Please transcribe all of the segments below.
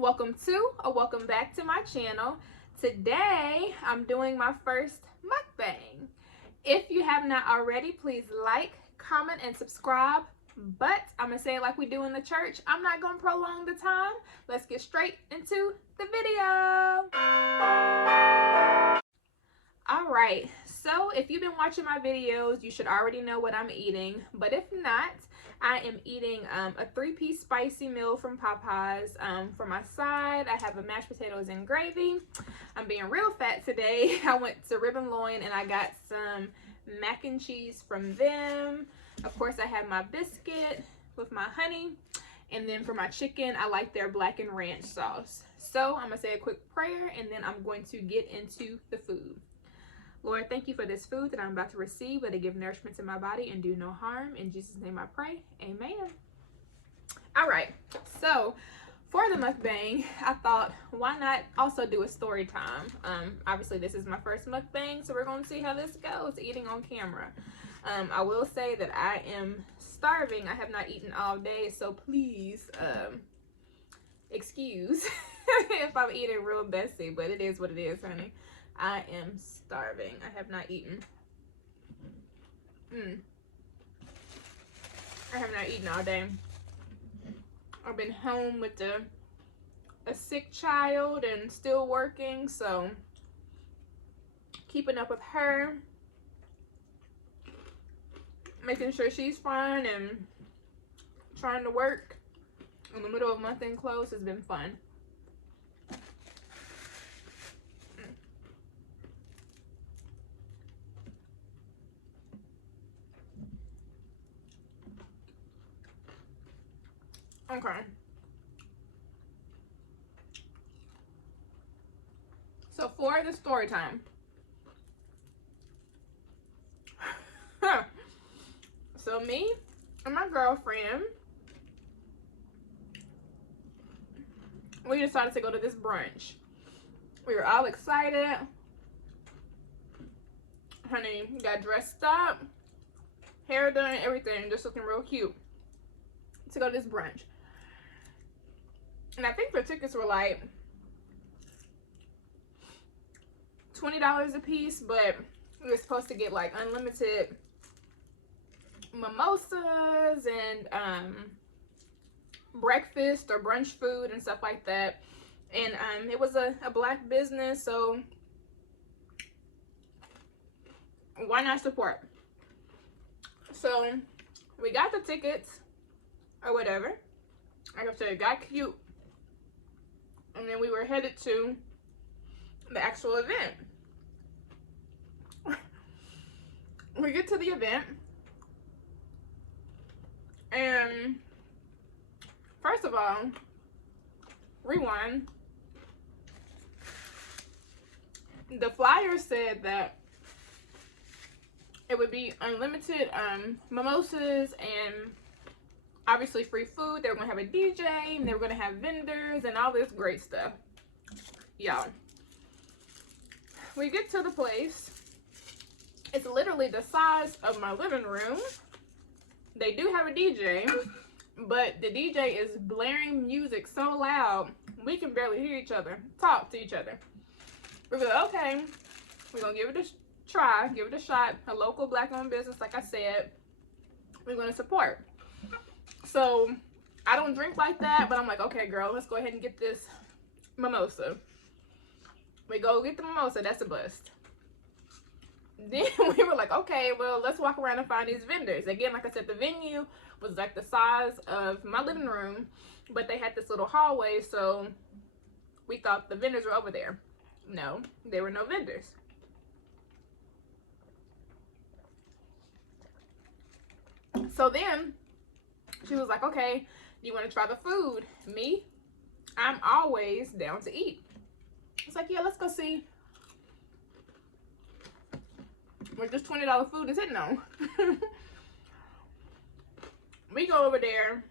welcome to or welcome back to my channel. Today I'm doing my first mukbang. If you have not already, please like, comment, and subscribe. But I'm gonna say it like we do in the church. I'm not gonna prolong the time. Let's get straight into the video. Alright, so if you've been watching my videos, you should already know what I'm eating. But if not, I am eating a 3-piece spicy meal from Popeyes. For my side, I have a mashed potatoes and gravy. I'm being real fat today. I went to Rib and Loin and I got some mac and cheese from them. Of course, I have my biscuit with my honey. And then for my chicken, I like their black and ranch sauce. So I'm going to say a quick prayer and then I'm going to get into the food. Lord, thank you for this food that I'm about to receive. Let it give nourishment to my body and do no harm. In Jesus' name I pray. Amen. All right. So for the mukbang, I thought, why not also do a story time? Obviously, this is my first mukbang, so we're going to see how this goes, eating on camera. I will say that I am starving. I have not eaten all day, so please excuse if I'm eating real messy, but it is what it is, honey. I am starving. I have not eaten. I have not eaten all day. I've been home with a sick child and still working, so keeping up with her, making sure she's fine, and trying to work in the middle of month-end close has been fun. Okay. So for the story time. So me and my girlfriend, we decided to go to this brunch. We were all excited. Honey got dressed up, hair done, everything, just looking real cute to go to this brunch. And I think the tickets were like $20 a piece, but we were supposed to get like unlimited mimosas and breakfast or brunch food and stuff like that. And it was a black business, so why not support? So we got the tickets or whatever. Like I said, it got cute. And then we were headed to the actual event. We get to the event, and first of all, rewind. The flyer said that it would be unlimited mimosas and obviously free food. They were gonna have a DJ and they were gonna have vendors and all this great stuff. Y'all, we get to the place. It's literally the size of my living room. They do have a DJ, but the DJ is blaring music so loud we can barely hear each other talk to each other. We're like, okay, we're gonna give it a try, give it a shot. A local black-owned business, like I said, we're gonna support. So I don't drink like that, but I'm like, okay, girl, let's go ahead and get this mimosa. We go get the mimosa. That's a bust. Then we were like, okay, well, let's walk around and find these vendors. Again, like I said, the venue was like the size of my living room, but they had this little hallway, so we thought the vendors were over there. No, there were no vendors. So then she was like, okay, you want to try the food? Me, I'm always down to eat. It's like, yeah, let's go see what this $20 food is hitting on. We go over there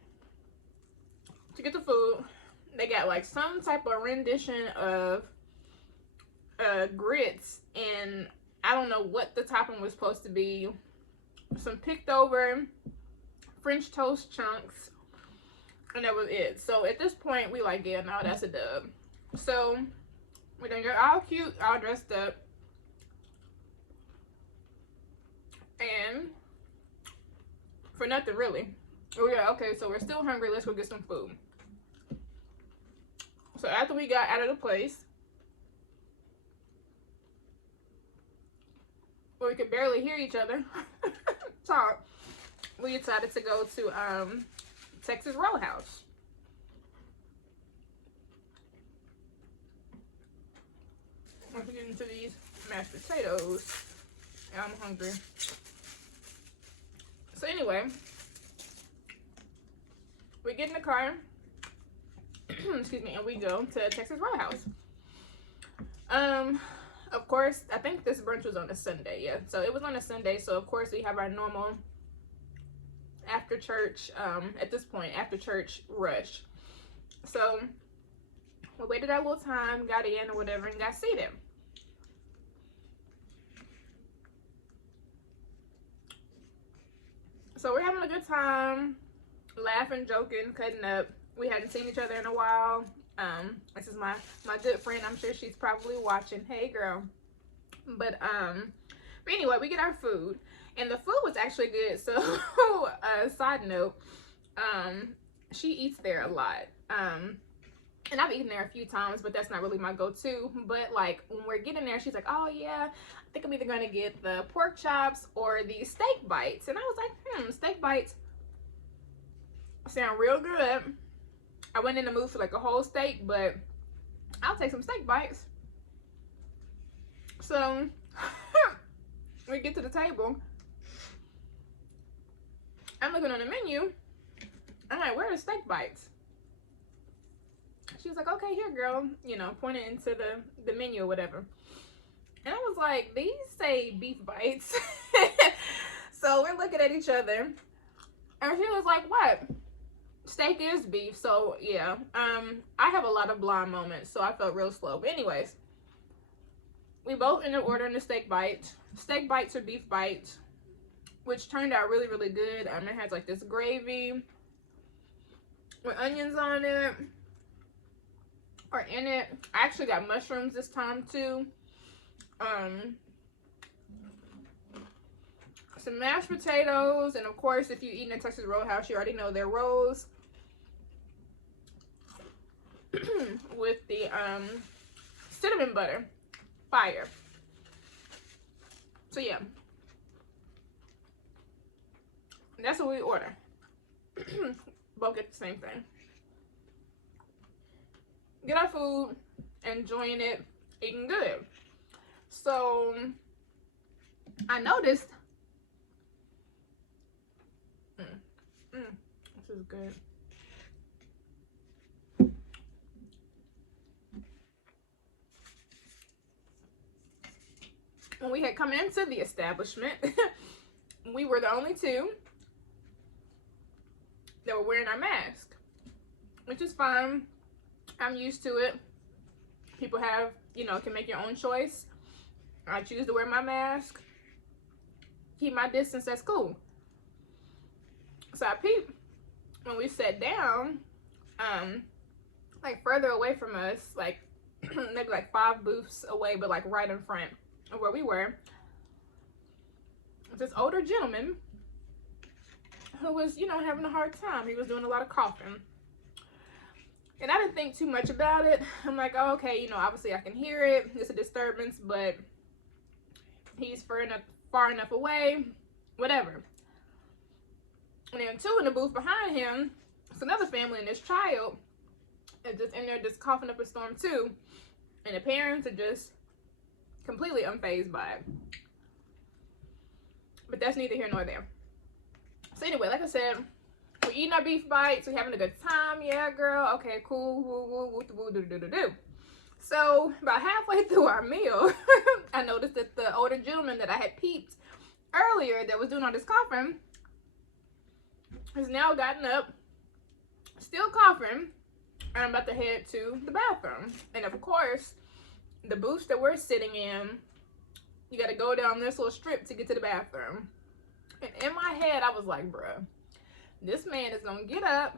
to get the food. They got like some type of rendition of grits, and I don't know what the topping was supposed to be. Some picked over French toast chunks, And that was it. So at this point, we like, yeah, no, that's a dub. So we done got all cute, all dressed up. And for nothing really. We got, okay, so we're still hungry. Let's go get some food. So after we got out of the place, where we could barely hear each other talk, we decided to go to Texas Roadhouse. Let's get into these mashed potatoes. I'm hungry. So anyway, we get in the car, excuse me, and we go to Texas Roadhouse. Of course, I think this brunch was on a Sunday, yeah. So it was on a Sunday, so of course we have our normal after church, at this point, after church rush. So we waited our little time, got in or whatever, and got seated. So we're having a good time, laughing, joking, cutting up. We hadn't seen each other in a while. This is my good friend. I'm sure she's probably watching. Hey, girl. But anyway, we get our food, and the food was actually good. So, side note, she eats there a lot. And I've eaten there a few times, but that's not really my go-to. But like when we're getting there, she's like, "Oh yeah, I think I'm either gonna get the pork chops or the steak bites." And I was like, steak bites sound real good. I wasn't in the mood for like a whole steak, but I'll take some steak bites. So we get to the table. I'm looking on the menu. I'm like, "Where are the steak bites?" She was like, "Okay, here, girl," you know, pointing into the menu or whatever. And I was like, "These say beef bites." So we're looking at each other, and she was like, "What? Steak is beef." So yeah, I have a lot of blind moments, so I felt real slow. But anyways, we both ended up ordering the steak bites. Steak bites or beef bites, which turned out really, really good. It has like this gravy with onions on it, or in it. I actually got mushrooms this time too. Some mashed potatoes, and of course, if you eat in a Texas Roadhouse, you already know their rolls with the cinnamon butter. Fire. So yeah, that's what we order. Both get the same thing. Get our food, enjoying it, eating good. So I noticed, this is good. When we had come into the establishment, we were the only two that were wearing our mask, which is fine. I'm used to it. People have, you know, can make your own choice. I choose to wear my mask, keep my distance, that's cool. So I peeped when we sat down, like further away from us, like maybe like 5 booths away, but like right in front of where we were, this older gentleman who was, you know, having a hard time. He was doing a lot of coughing. And I didn't think too much about it. I'm like, oh, okay, you know, obviously I can hear it. It's a disturbance, but he's far enough away, whatever. And then 2 in the booth behind him, it's another family and this child is just in there just coughing up a storm too. And the parents are just completely unfazed by it. But that's neither here nor there. So anyway, like I said, we're eating our beef bites. We're having a good time. Yeah, girl. Okay, cool. Woo, woo, woo, do, do, do, do. So about halfway through our meal, I noticed that the older gentleman that I had peeped earlier that was doing all this coughing has now gotten up, still coughing, and I'm about to head to the bathroom. And of course, the booth that we're sitting in, you got to go down this little strip to get to the bathroom. And in my head, I was like, bruh, this man is going to get up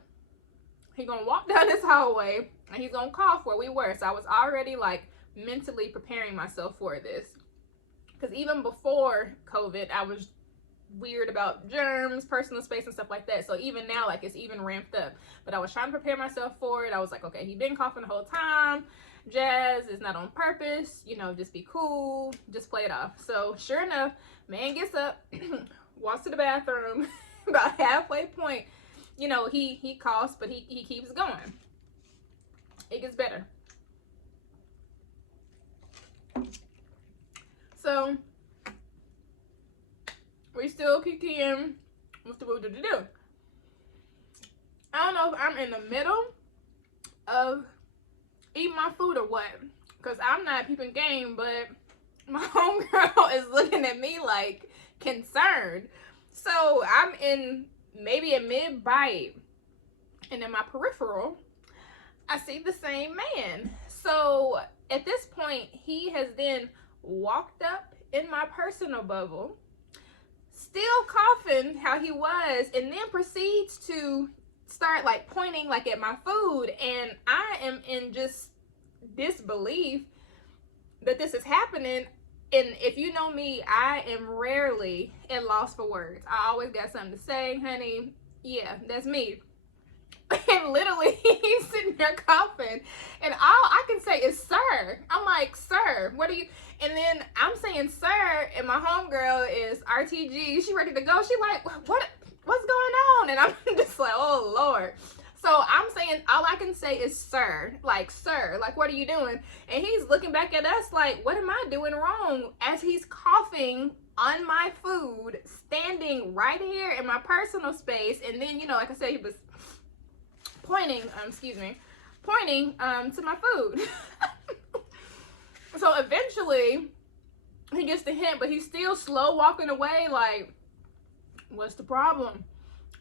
He gonna walk down this hallway and he's gonna cough where we were. So I was already like mentally preparing myself for this. Because even before COVID, I was weird about germs, personal space, and stuff like that. So even now, like, it's even ramped up. But I was trying to prepare myself for it. I was like, okay, he been coughing the whole time. Jazz is not on purpose. You know, just be cool. Just play it off. So sure enough, man gets up, walks to the bathroom. About halfway point, you know, he coughs, but he keeps going. It gets better. So we still kicking with the what to do. I don't know if I'm in the middle of eating my food or what, because I'm not peeping game, but my homegirl is looking at me like concerned. So I'm in maybe a mid-bite, and in my peripheral, I see the same man. So at this point, he has then walked up in my personal bubble, still coughing how he was, and then proceeds to start like pointing like at my food. And I am in just disbelief that this is happening. And if you know me, I am rarely at loss for words. I always got something to say, honey. Yeah, that's me. And literally, he's sitting there coughing, and all I can say is, sir. I'm like, sir, what are you? And then I'm saying, sir, and my homegirl is RTG. She ready to go. She like, what's going on? And I'm just like, oh, Lord. So I'm saying, all I can say is, sir, like, what are you doing? And he's looking back at us like, what am I doing wrong? As he's coughing on my food, standing right here in my personal space. And then, you know, like I said, he was pointing, to my food. So eventually he gets the hint, but he's still slow walking away like, what's the problem?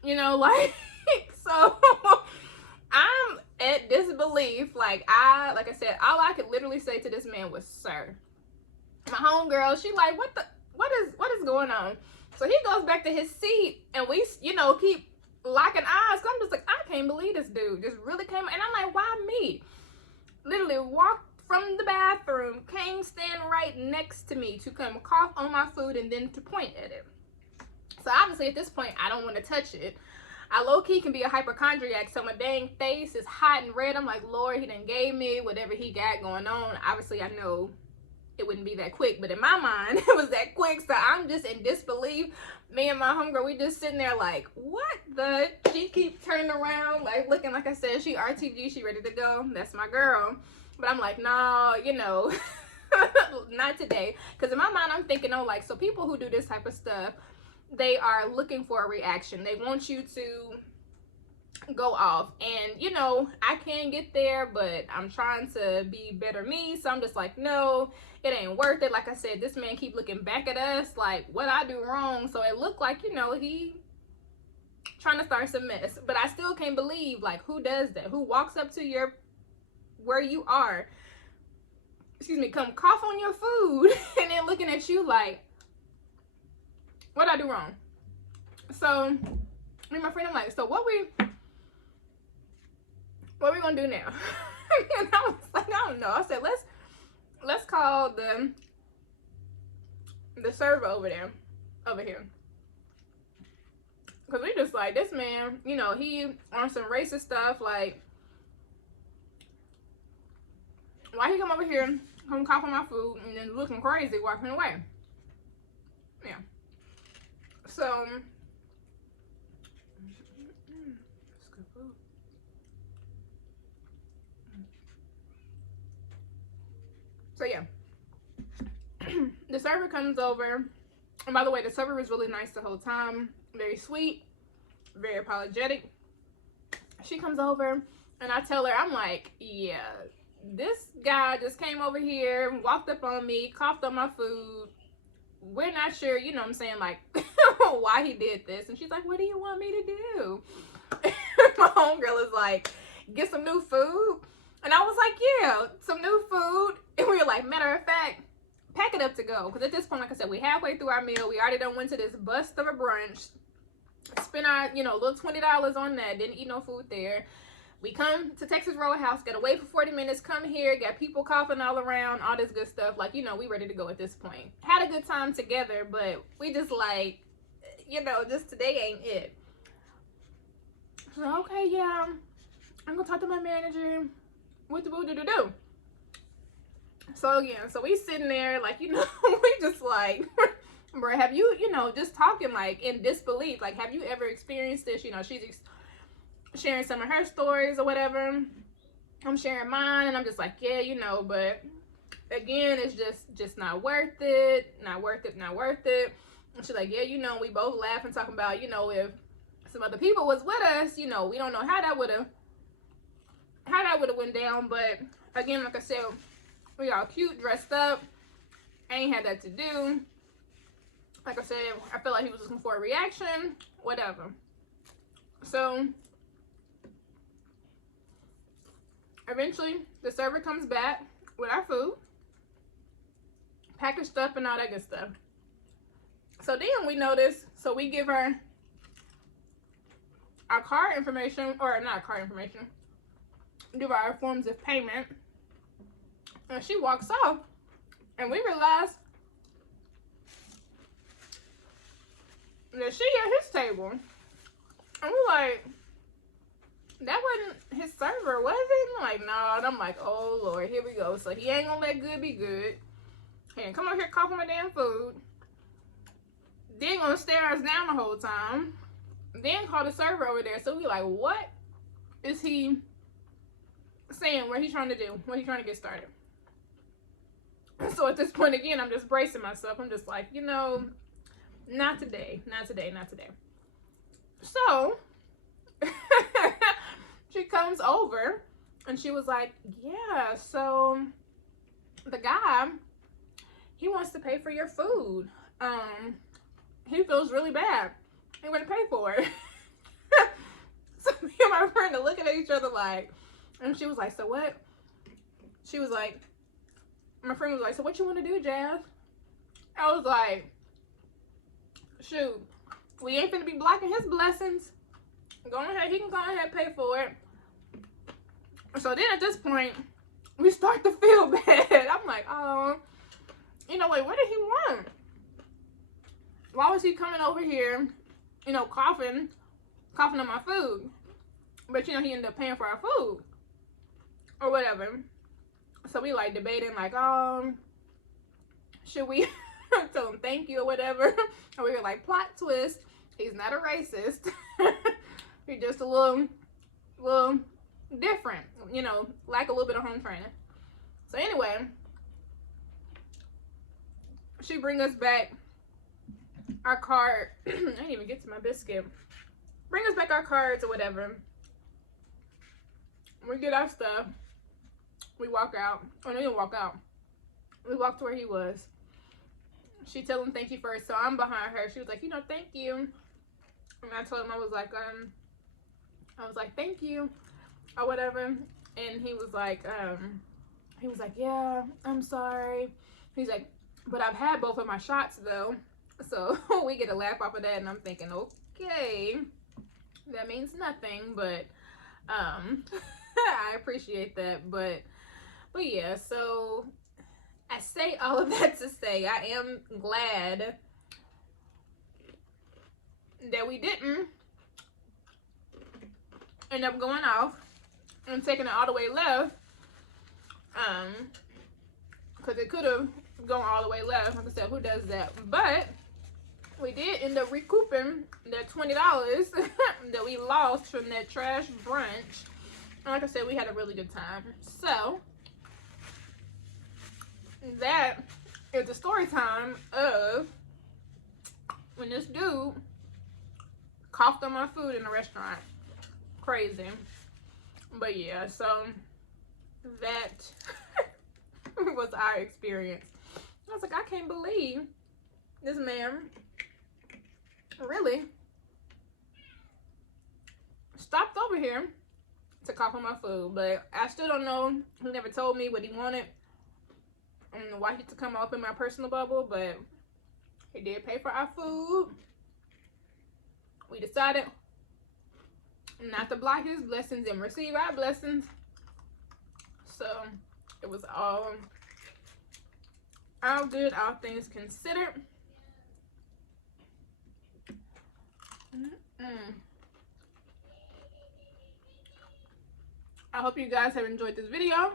You know, like, so I'm at disbelief. Like I said, all I could literally say to this man was, sir. My homegirl, she like, what is going on? So he goes back to his seat, and we, you know, keep locking eyes. So I'm just like, I can't believe this dude just really came. And I'm like, why me? Literally walked from the bathroom, came stand right next to me to come cough on my food and then to point at it. So obviously at this point, I don't want to touch it. I low-key can be a hypochondriac, so my dang face is hot and red. I'm like, Lord, he done gave me whatever he got going on. Obviously, I know it wouldn't be that quick, but in my mind, it was that quick. So I'm just in disbelief. Me and my homegirl, we just sitting there like, what the? She keep turning around, like looking, like I said, she RTG, she ready to go. That's my girl. But I'm like, no, you know, not today. Because in my mind, I'm thinking, oh, like, so people who do this type of stuff, they are looking for a reaction. They want you to go off. And, you know, I can get there, but I'm trying to be better me. So I'm just like, no, it ain't worth it. Like I said, this man keep looking back at us like, what I do wrong? So it looked like, you know, he trying to start some mess. But I still can't believe, like, who does that? Who walks up to your, where you are, come cough on your food and then looking at you like, what I do wrong? So me and my friend, I'm like, so what we gonna do now? And I was like, I don't know. I said, let's call the server over here, because we just like, this man, you know, he on some racist stuff. Like, why he come over here, come cough on my food, and then looking crazy walking away? Yeah. So, it's good food. So yeah, the server comes over, and by the way, the server was really nice the whole time, very sweet, very apologetic. She comes over, and I tell her, I'm like, yeah, this guy just came over here, walked up on me, coughed on my food. We're not sure, you know what I'm saying, like, why he did this. And she's like, what do you want me to do? My homegirl is like, get some new food. And I was like, yeah, some new food. And we were like, matter of fact, pack it up to go. Because at this point, like I said, we halfway through our meal. We already done went to this bust of a brunch. Spent our, you know, little $20 on that. Didn't eat no food there. We come to Texas Roadhouse, gotta wait for 40 minutes, come here, got people coughing all around, all this good stuff. Like, you know, we ready to go at this point. Had a good time together, but we just like, you know, just today ain't it. So, okay, yeah, I'm gonna talk to my manager. What do? So again, so we sitting there like, you know, we just like, bro, have you, you know, just talking like in disbelief. Like, have you ever experienced this? You know, she's sharing some of her stories or whatever. I'm sharing mine, and I'm just like, yeah, you know, but again, it's just not worth it. Not worth it. And she's like, yeah, you know, we both laugh and talking about, you know, if some other people was with us, you know, we don't know how that would have went down. But again, like I said, we all cute, dressed up, ain't had that to do. Like I said, I felt like he was looking for a reaction, whatever. So eventually the server comes back with our food, packaged stuff and all that good stuff. So then we notice, so we give her our card information, or not card information, give her our forms of payment, and she walks off, and we realize that she at his table, and we're like, that wasn't his server, was it? I'm like, nah. And I'm like, oh Lord, here we go. So he ain't gonna let good be good. He ain't come over here coughing my damn food. Then gonna stare us down the whole time. Then call the server over there. So we like, what is he saying? What he trying to do? What he trying to get started? So at this point again, I'm just bracing myself. I'm just like, you know, not today. So she comes over and she was like, yeah, so the guy, he wants to pay for your food. He feels really bad. He want to pay for it. So me and my friend are looking at each other like, and she was like, so what? She was like, my friend was like, so what you want to do, Jazz? I was like, shoot, we ain't finna be blocking his blessings. Go ahead, he can go ahead and pay for it. So then at this point, we start to feel bad. I'm like, oh, you know, like, what did he want? Why was he coming over here, you know, coughing on my food? But, you know, he ended up paying for our food or whatever. So we like debating like, should we tell him thank you or whatever? And we were like, plot twist, he's not a racist. He's just a little different, you know, like a little bit of home training. So anyway, she bring us back our card. I didn't even get to my biscuit. Bring us back our cards or whatever. We get our stuff. We walk out. Oh, no, we didn't walk out. We walked to where he was. She told him thank you first. So I'm behind her. She was like, you know, thank you. And I told him, I was like, thank you or whatever. And he was like, yeah, I'm sorry. He's like, but I've had both of my shots though. So we get a laugh off of that, and I'm thinking, okay, that means nothing, but I appreciate that. But yeah, so I say all of that to say I am glad that we didn't end up going off and taking it all the way left, because it could have gone all the way left. Like I said, who does that? But we did end up recouping that $20 that we lost from that trash brunch. And like I said, we had a really good time. So that is the story time of when this dude coughed on my food in a restaurant. Crazy. But yeah, so that was our experience. I was like, I can't believe this man really stopped over here to cough on my food. But I still don't know. He never told me what he wanted and why he had to come up in my personal bubble, but he did pay for our food. We decided not to block his blessings and receive our blessings. So it was all good, all things considered. I hope you guys have enjoyed this video.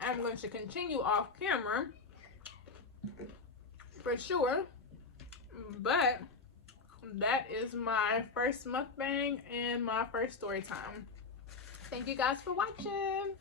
I'm going to continue off camera for sure, but that is my first mukbang and my first story time. Thank you guys for watching.